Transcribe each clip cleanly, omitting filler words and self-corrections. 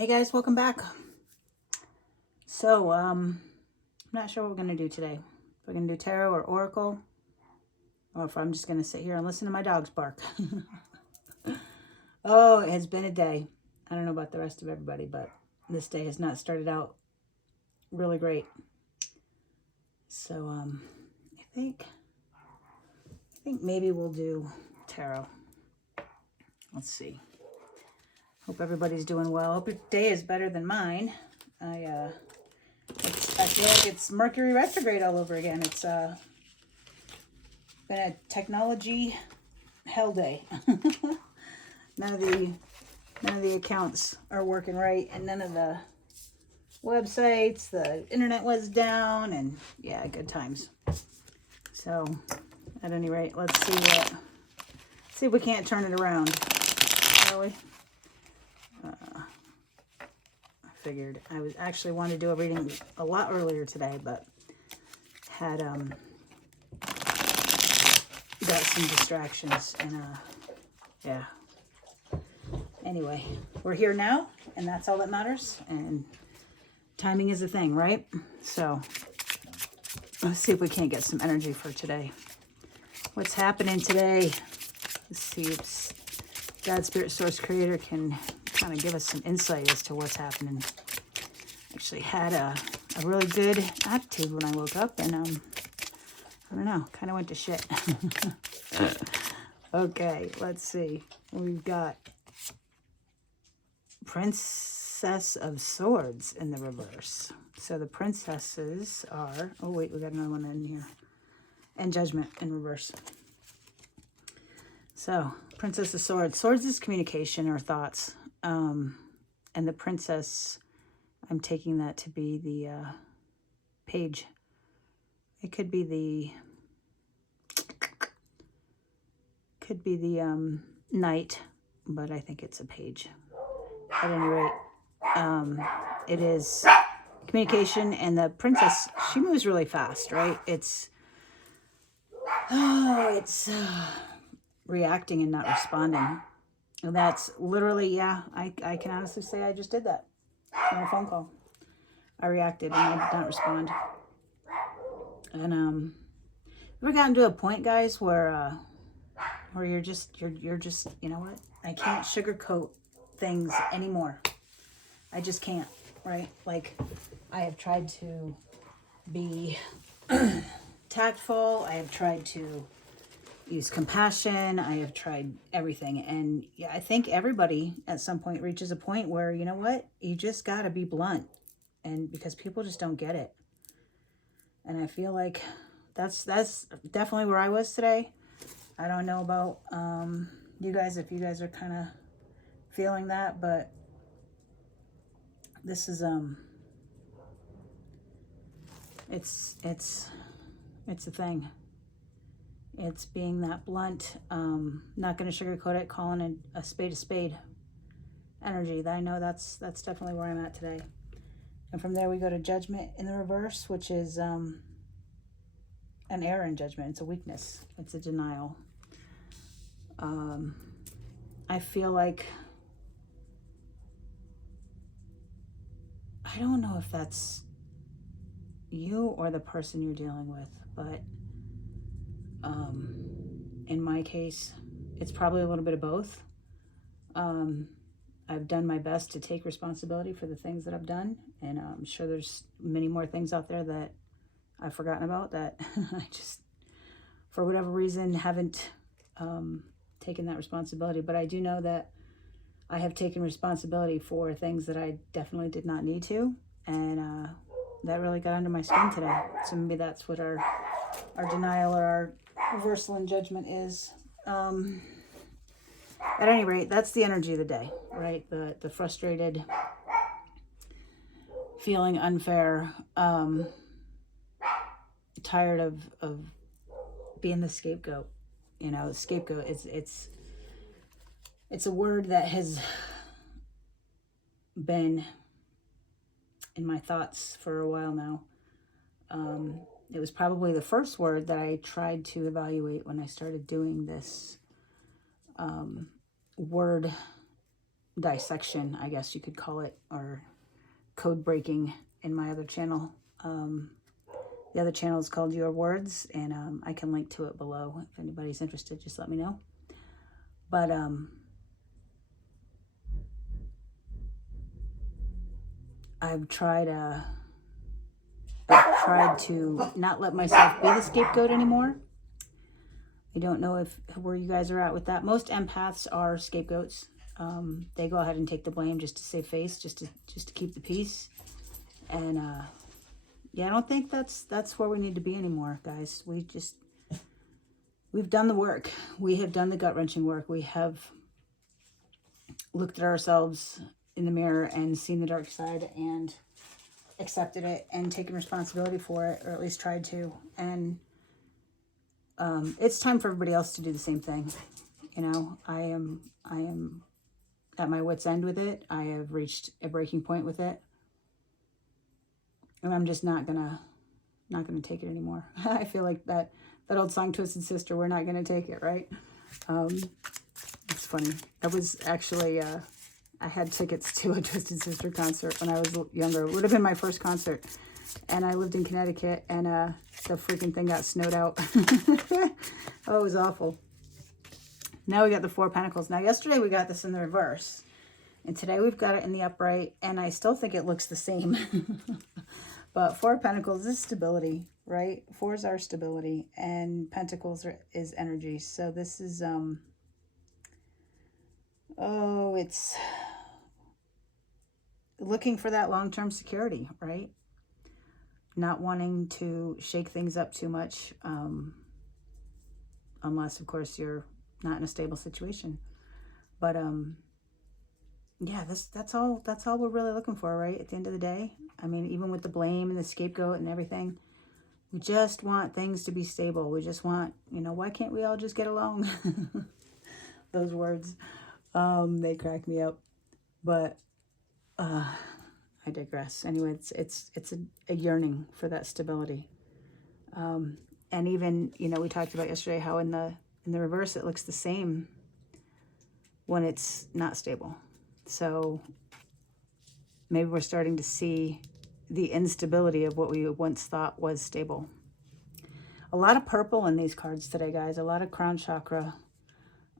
Hey guys, welcome back. So, I'm not sure what we're going to do today. If we're going to do tarot or oracle, or if I'm just going to sit here and listen to my dogs bark. Oh, it has been a day. I don't know about the rest of everybody, but this day has not started out really great. So, I think maybe we'll do tarot. Let's see. Hope everybody's doing well. Hope your day is better than mine. I feel like it's Mercury retrograde all over again. It's been a technology hell day. None of the accounts are working right, and none of the websites. The internet was down, and yeah, good times. So, at any rate, let's see if we can't turn it around. Shall we? I figured I was actually wanted to do a reading a lot earlier today, but had got some distractions, and yeah. Anyway, we're here now, and that's all that matters, and timing is a thing, right? So let's see if we can't get some energy for today. What's happening today? Let's see if God, Spirit, Source, Creator can kind of give us some insight as to what's happening. Actually had a really good attitude when I woke up, and I don't know, kind of went to shit. Okay, let's see. We've got Princess of Swords in the reverse. So the princesses are, oh wait, we got another one in here. And Judgment in reverse. So, Princess of Swords. Swords is communication or thoughts. And the princess, I'm taking that to be the page. It could be the knight, but I think it's a page. At any rate, it is communication, and the princess, she moves really fast, right? It's reacting and not responding. And that's literally, yeah, I can honestly say I just did that on a phone call. I reacted and I did not respond. And ever gotten to a point, guys, where you're just, you know what? I can't sugarcoat things anymore. I just can't, right? Like, I have tried to be tactful. I have tried to use compassion. I have tried everything. And yeah, I think everybody at some point reaches a point where, you know what? You just got to be blunt. And because people just don't get it. And I feel like that's definitely where I was today. I don't know about you guys, if you guys are kind of feeling that, but this is it's a thing. It's being that blunt, not going to sugarcoat it, calling a spade energy. That I know that's definitely where I'm at today. And from there we go to Judgment in the reverse, which is an error in judgment. It's a weakness. It's a denial. I feel like, I don't know if that's you or the person you're dealing with, but in my case, it's probably a little bit of both. I've done my best to take responsibility for the things that I've done, and I'm sure there's many more things out there that I've forgotten about that I just, for whatever reason, haven't taken that responsibility. But I do know that I have taken responsibility for things that I definitely did not need to, and that really got under my skin today. So maybe that's what our denial or our reversal in judgment is. At any rate, that's the energy of the day, right? The frustrated, feeling unfair, tired of being the scapegoat. You know, scapegoat, it's a word that has been in my thoughts for a while now. It was probably the first word that I tried to evaluate when I started doing this word dissection, I guess you could call it, or code breaking in my other channel. The other channel is called Your Words, and I can link to it below. If anybody's interested, just let me know. But I've tried to not let myself be the scapegoat anymore. I don't know where you guys are at with that. Most empaths are scapegoats. They go ahead and take the blame just to save face, just to keep the peace. And yeah, I don't think that's where we need to be anymore, guys. We've done the work. We have done the gut-wrenching work. We have looked at ourselves in the mirror and seen the dark side and accepted it and taken responsibility for it, or at least tried to. And it's time for everybody else to do the same thing. You know, I am at my wit's end with it. I have reached a breaking point with it, and I'm just not gonna take it anymore. I feel like that old song, Twisted Sister, we're not gonna take it, right? It's funny. I was actually I had tickets to a Twisted Sister concert when I was younger. It would have been my first concert, and I lived in Connecticut, and the freaking thing got snowed out. Oh, it was awful. Now we got the Four of Pentacles. Now, yesterday we got this in the reverse, and today we've got it in the upright, and I still think it looks the same. But Four of Pentacles is stability, right? Fours are stability, and Pentacles is energy. So this is, it's looking for that long-term security, right? Not wanting to shake things up too much, unless, of course, you're not in a stable situation. But yeah, that's all we're really looking for, right? At the end of the day, I mean, even with the blame and the scapegoat and everything, we just want things to be stable. We just want, you know, why can't we all just get along? Those words, they crack me up. But I digress. Anyway, it's a yearning for that stability. And even, you know, we talked about yesterday how in the reverse it looks the same when it's not stable. So maybe we're starting to see the instability of what we once thought was stable. A lot of purple in these cards today, guys. A lot of crown chakra.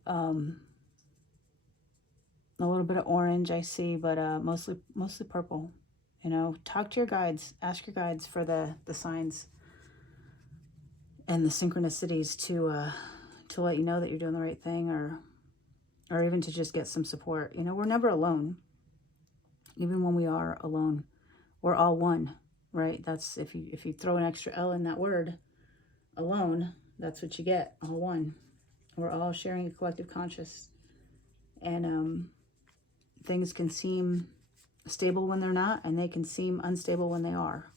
A little bit of orange I see, but mostly purple. You know, talk to your guides. Ask your guides for the signs and the synchronicities to let you know that you're doing the right thing, or even to just get some support. You know, we're never alone. Even when we are alone, we're all one, right? That's if you throw an extra L in that word, alone, that's what you get, all one. We're all sharing a collective conscious, and things can seem stable when they're not, and they can seem unstable when they are.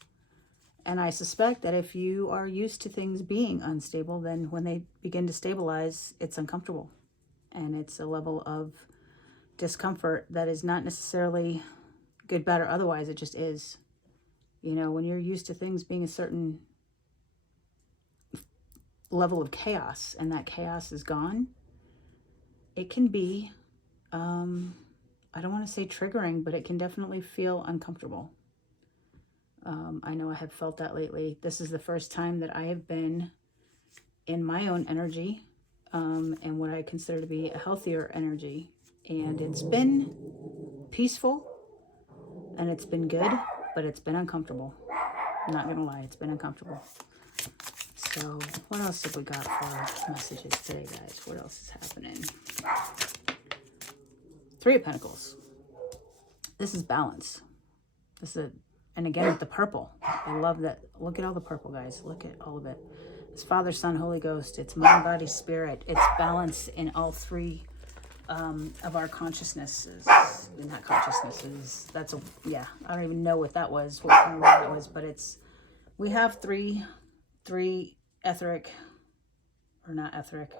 And I suspect that if you are used to things being unstable, then when they begin to stabilize, it's uncomfortable. And it's a level of discomfort that is not necessarily good, bad, or otherwise. It just is. You know, when you're used to things being a certain level of chaos, and that chaos is gone, it can be, I don't want to say triggering, but it can definitely feel uncomfortable. I know I have felt that lately. This is the first time that I have been in my own energy, and what I consider to be a healthier energy. And it's been peaceful, and it's been good, but it's been uncomfortable. I'm not going to lie, it's been uncomfortable. So what else have we got for messages today, guys? What else is happening? Three of Pentacles. This is balance. This is and again with the purple. I love that. Look at all the purple, guys. Look at all of it. It's Father, Son, Holy Ghost. It's mind, body, spirit. It's balance in all three of our consciousnesses. Not consciousnesses. Yeah. I don't even know what that was. What kind of word that was. But we have three etheric, or not etheric,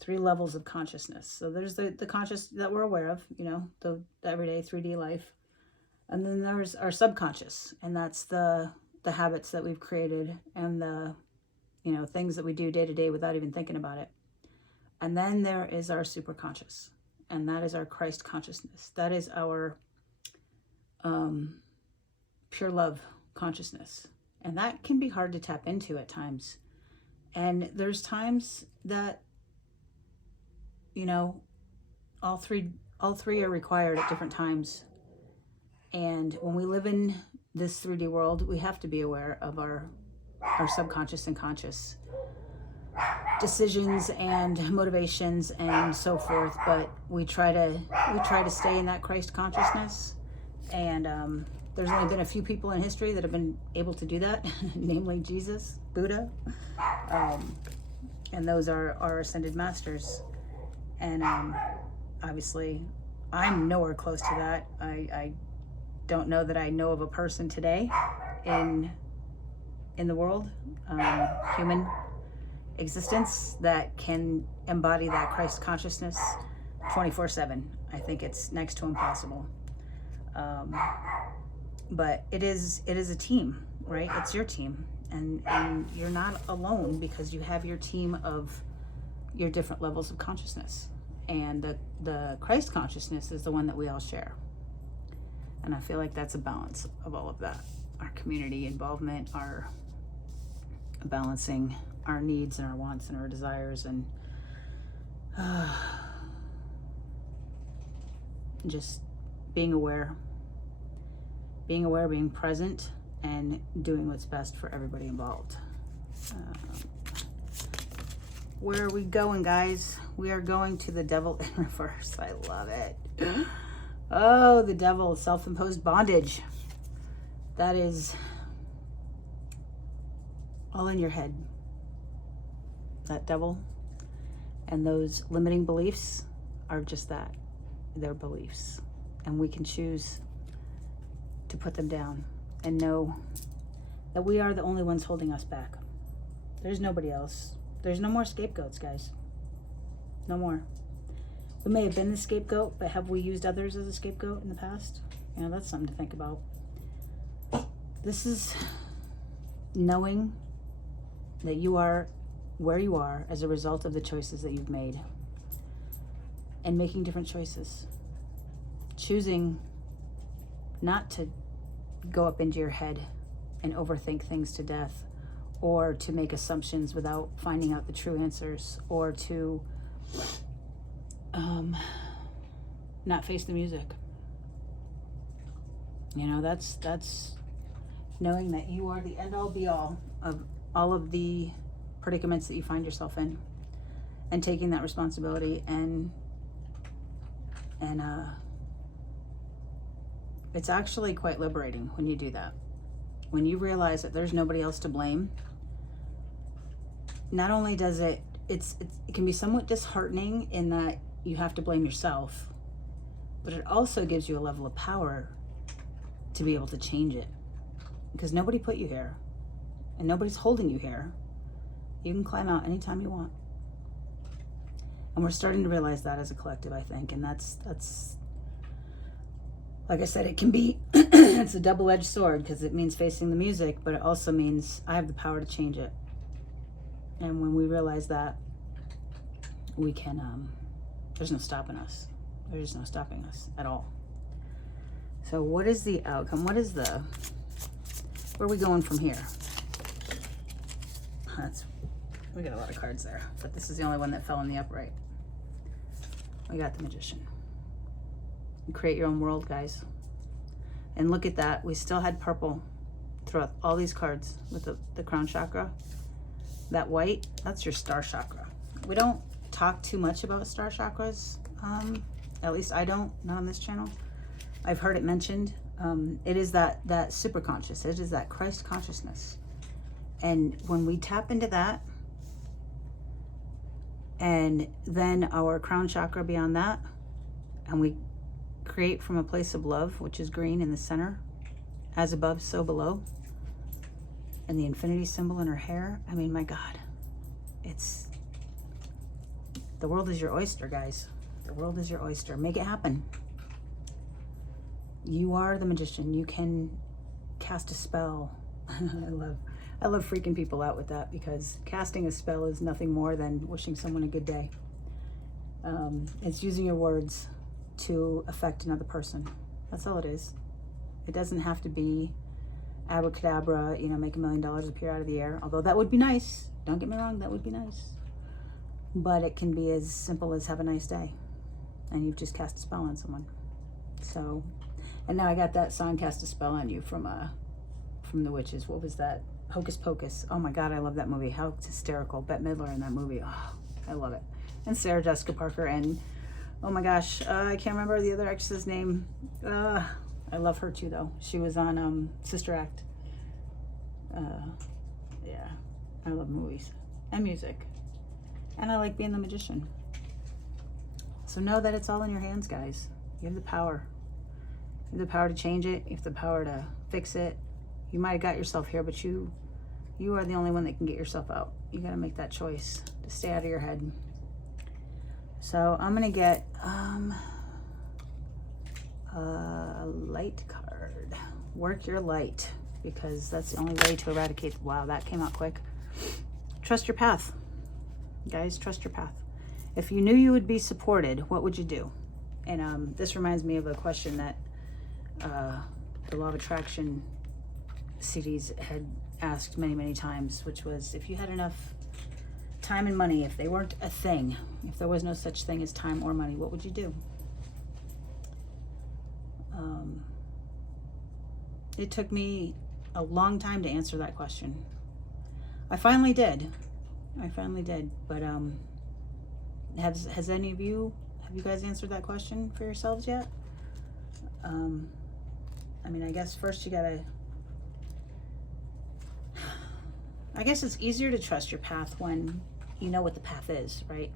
three levels of consciousness. So there's the conscious that we're aware of, you know, the everyday 3D life. And then there's our subconscious, and that's the habits that we've created, and the, you know, things that we do day to day without even thinking about it. And then there is our superconscious, and that is our Christ consciousness. That is our pure love consciousness. And that can be hard to tap into at times. And there's times that, you know, all three are required at different times. And when we live in this 3D world, we have to be aware of our subconscious and conscious decisions and motivations and so forth. But we try to stay in that Christ consciousness. And there's only been a few people in history that have been able to do that, namely Jesus, Buddha, and those are our ascended masters. And obviously, I'm nowhere close to that. I don't know that I know of a person today in the world, human existence, that can embody that Christ consciousness 24/7. I think it's next to impossible. But it is a team, right? It's your team, and you're not alone, because you have your team of your different levels of consciousness, and the Christ consciousness is the one that we all share. And I feel like that's a balance of all of that. Our community involvement, our balancing our needs and our wants and our desires, and just being aware, being present, and doing what's best for everybody involved. Where are we going, guys? We are going to the devil in reverse. I love it. Oh, the devil, self-imposed bondage. That is all in your head. That devil and those limiting beliefs are just that. They're beliefs. And we can choose to put them down and know that we are the only ones holding us back. There's nobody else. There's no more scapegoats, guys. No more. We may have been the scapegoat, but have we used others as a scapegoat in the past? You know, that's something to think about. This is knowing that you are where you are as a result of the choices that you've made, and making different choices. Choosing not to go up into your head and overthink things to death, or to make assumptions without finding out the true answers, or to not face the music. You know, that's knowing that you are the end-all be-all of all of the predicaments that you find yourself in, and taking that responsibility, and it's actually quite liberating when you do that. When you realize that there's nobody else to blame, not only does it can be somewhat disheartening in that you have to blame yourself, but it also gives you a level of power to be able to change it, because nobody put you here and nobody's holding you here. You can climb out anytime you want. And we're starting to realize that as a collective, I think. And that's like I said, it can be, it's a double-edged sword, because it means facing the music, but it also means I have the power to change it. And when we realize that, we can, there's no stopping us. There's no stopping us at all. So what is the outcome? Where are we going from here? We got a lot of cards there, but this is the only one that fell in the upright. We got the Magician. You create your own world, guys. And look at that. We still had purple throughout all these cards with the crown chakra. That white, that's your star chakra. We don't talk too much about star chakras. At least I don't, not on this channel. I've heard it mentioned. It is that superconscious. It is that Christ consciousness. And when we tap into that, and then our crown chakra beyond that, and we create from a place of love, which is green in the center, as above, so below, and the infinity symbol in her hair. I mean, my God, the world is your oyster, guys. The world is your oyster. Make it happen. You are the magician. You can cast a spell. I love freaking people out with that, because casting a spell is nothing more than wishing someone a good day. It's using your words to affect another person. That's all it is. It doesn't have to be abracadabra, you know, make $1 million appear out of the air. Although that would be nice. Don't get me wrong, that would be nice. But it can be as simple as have a nice day. And you've just cast a spell on someone. So, and now I got that song, Cast a Spell on You, from the Witches. What was that? Hocus Pocus. Oh my God, I love that movie. How hysterical. Bette Midler in that movie. Oh, I love it. And Sarah Jessica Parker. And oh my gosh, I can't remember the other actress's name. I love her too, though. She was on Sister Act. Yeah, I love movies and music. And I like being the magician. So know that it's all in your hands, guys. You have the power. You have the power to change it. You have the power to fix it. You might have got yourself here, but you are the only one that can get yourself out. You got to make that choice to stay out of your head. So I'm going to get a light card. Work your light, because that's the only way to eradicate. Wow, that came out quick. Trust your path. Guys, trust your path. If you knew you would be supported, what would you do? And this reminds me of a question that the Law of Attraction CDs had asked many, many times, which was, if you had enough time and money, if they weren't a thing, if there was no such thing as time or money, what would you do? It took me a long time to answer that question. I finally did. But has any of you, have you guys answered that question for yourselves yet? I mean, I guess first you gotta, I guess it's easier to trust your path when you know what the path is, right?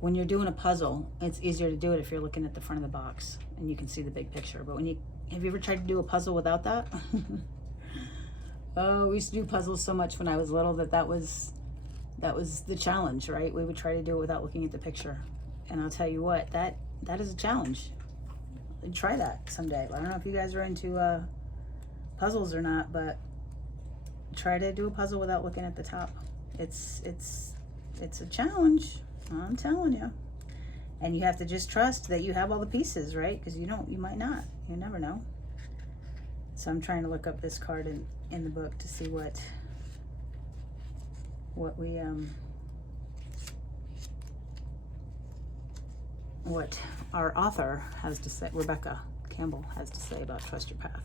When you're doing a puzzle, it's easier to do it if you're looking at the front of the box and you can see the big picture. But have you ever tried to do a puzzle without that? Oh, we used to do puzzles so much when I was little that was the challenge, right? We would try to do it without looking at the picture. And I'll tell you what, that is a challenge. Try that someday. I don't know if you guys are into puzzles or not, but try to do a puzzle without looking at the top. It's a challenge, I'm telling you. And you have to just trust that you have all the pieces, right? Because you might not. You never know. So I'm trying to look up this card in the book to see what our author has to say, Rebecca Campbell, has to say about trust your path.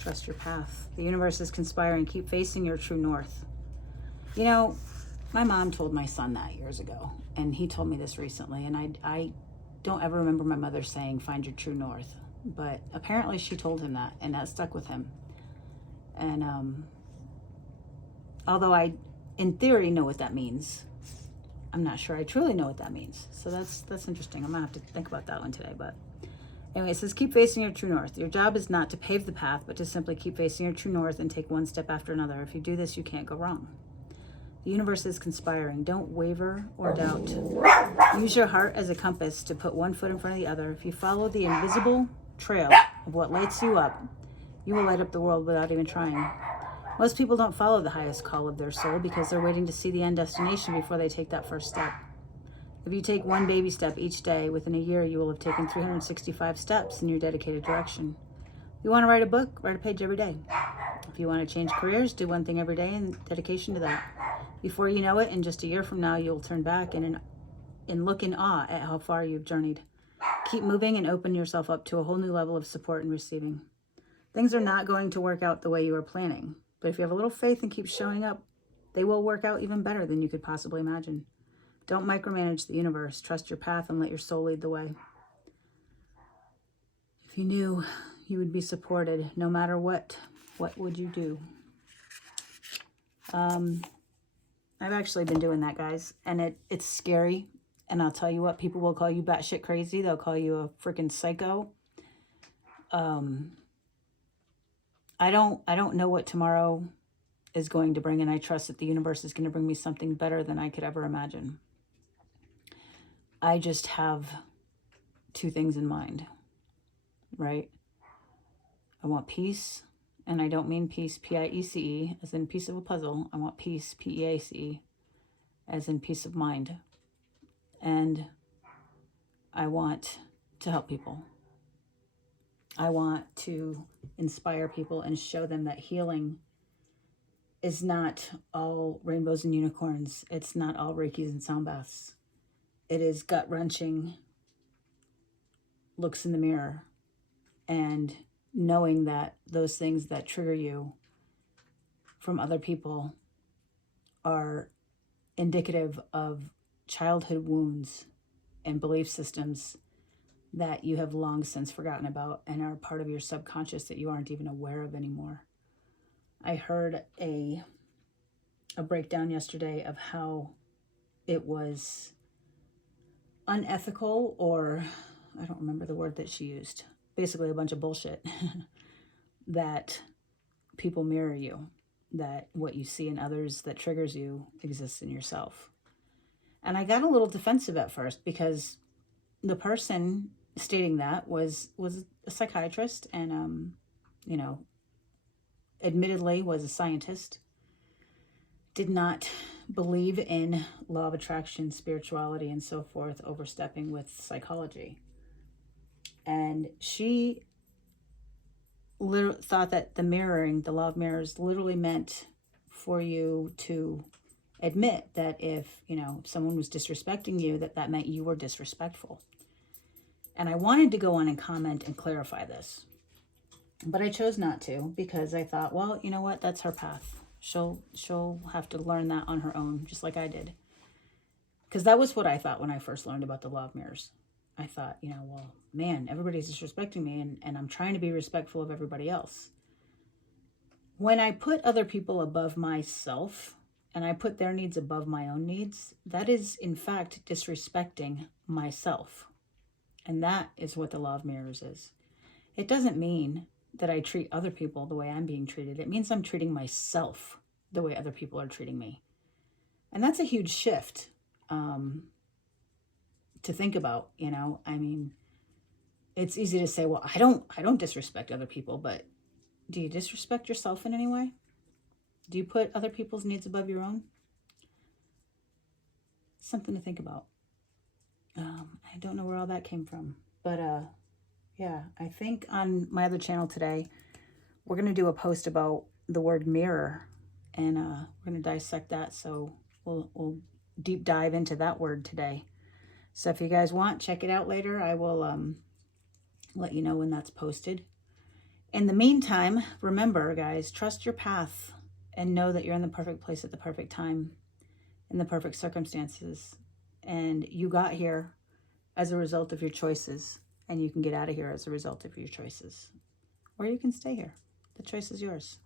Trust your path. The universe is conspiring. Keep facing your true north. You know, my mom told my son that years ago, and he told me this recently, and I don't ever remember my mother saying, find your true north. But apparently she told him that, and that stuck with him. And although I, in theory, know what that means, I'm not sure I truly know what that means. So that's interesting. I'm gonna have to think about that one today. But anyway, it says keep facing your true north. Your job is not to pave the path, but to simply keep facing your true north and take one step after another. If you do this, you can't go wrong. The universe is conspiring. Don't waver or doubt. Use your heart as a compass to put one foot in front of the other. If you follow the invisible trail of what lights you up, you will light up the world without even trying. Most people don't follow the highest call of their soul because they're waiting to see the end destination before they take that first step. If you take one baby step each day, within a year you will have taken 365 steps in your dedicated direction. If you want to write a book, write a page every day. If you want to change careers, do one thing every day in dedication to that. Before you know it, in just a year from now, you'll turn back and look in awe at how far you've journeyed. Keep moving and open yourself up to a whole new level of support and receiving. Things are not going to work out the way you are planning, but if you have a little faith and keep showing up, they will work out even better than you could possibly imagine. Don't micromanage the universe. Trust your path and let your soul lead the way. If you knew you would be supported no matter what would you do? I've actually been doing that, guys, and it's scary. And I'll tell you what, people will call you batshit crazy. They'll call you a freaking psycho. I don't know what tomorrow is going to bring, and I trust that the universe is going to bring me something better than I could ever imagine. I just have two things in mind, right? I want peace And I don't mean peace, P-I-E-C-E, as in piece of a puzzle. I want peace, P-E-A-C-E, as in peace of mind. And I want to help people. I want to inspire people and show them that healing is not all rainbows and unicorns. It's not all Reikis and sound baths. It is gut-wrenching looks in the mirror and knowing that those things that trigger you from other people are indicative of childhood wounds and belief systems that you have long since forgotten about and are part of your subconscious that you aren't even aware of anymore. I heard a breakdown yesterday of how it was unethical, or I don't remember the word that she used, basically a bunch of bullshit, that people mirror you, that what you see in others that triggers you exists in yourself. And I got a little defensive at first because the person stating that was a psychiatrist and, you know, admittedly was a scientist, did not believe in law of attraction, spirituality, and so forth, overstepping with psychology. And she thought that the mirroring, the law of mirrors, literally meant for you to admit that if, you know, someone was disrespecting you, that meant you were disrespectful. And I wanted to go on and comment and clarify this, but I chose not to because I thought, well, you know what, that's her path. She'll have to learn that on her own, just like I did. Because that was what I thought when I first learned about the law of mirrors. I thought, you know, well, man, everybody's disrespecting me and I'm trying to be respectful of everybody else. When I put other people above myself and I put their needs above my own needs, that is, in fact, disrespecting myself. And that is what the law of mirrors is. It doesn't mean that I treat other people the way I'm being treated. It means I'm treating myself the way other people are treating me. And that's a huge shift to think about, you know. I mean, it's easy to say, well, I don't disrespect other people, but do you disrespect yourself in any way? Do you put other people's needs above your own? Something to think about. I don't know where all that came from, but yeah, I think on my other channel today, we're going to do a post about the word mirror, and we're going to dissect that. So we'll deep dive into that word today. So if you guys want, check it out later. I will let you know when that's posted. In the meantime, remember, guys, trust your path and know that you're in the perfect place at the perfect time, in the perfect circumstances. And you got here as a result of your choices, and you can get out of here as a result of your choices. Or you can stay here. The choice is yours.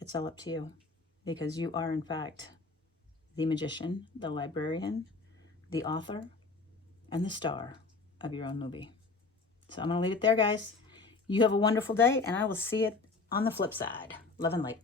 It's all up to you, because you are, in fact, the magician, the librarian, the author, and the star of your own movie. So I'm going to leave it there, guys. You have a wonderful day, and I will see it on the flip side. Love and light.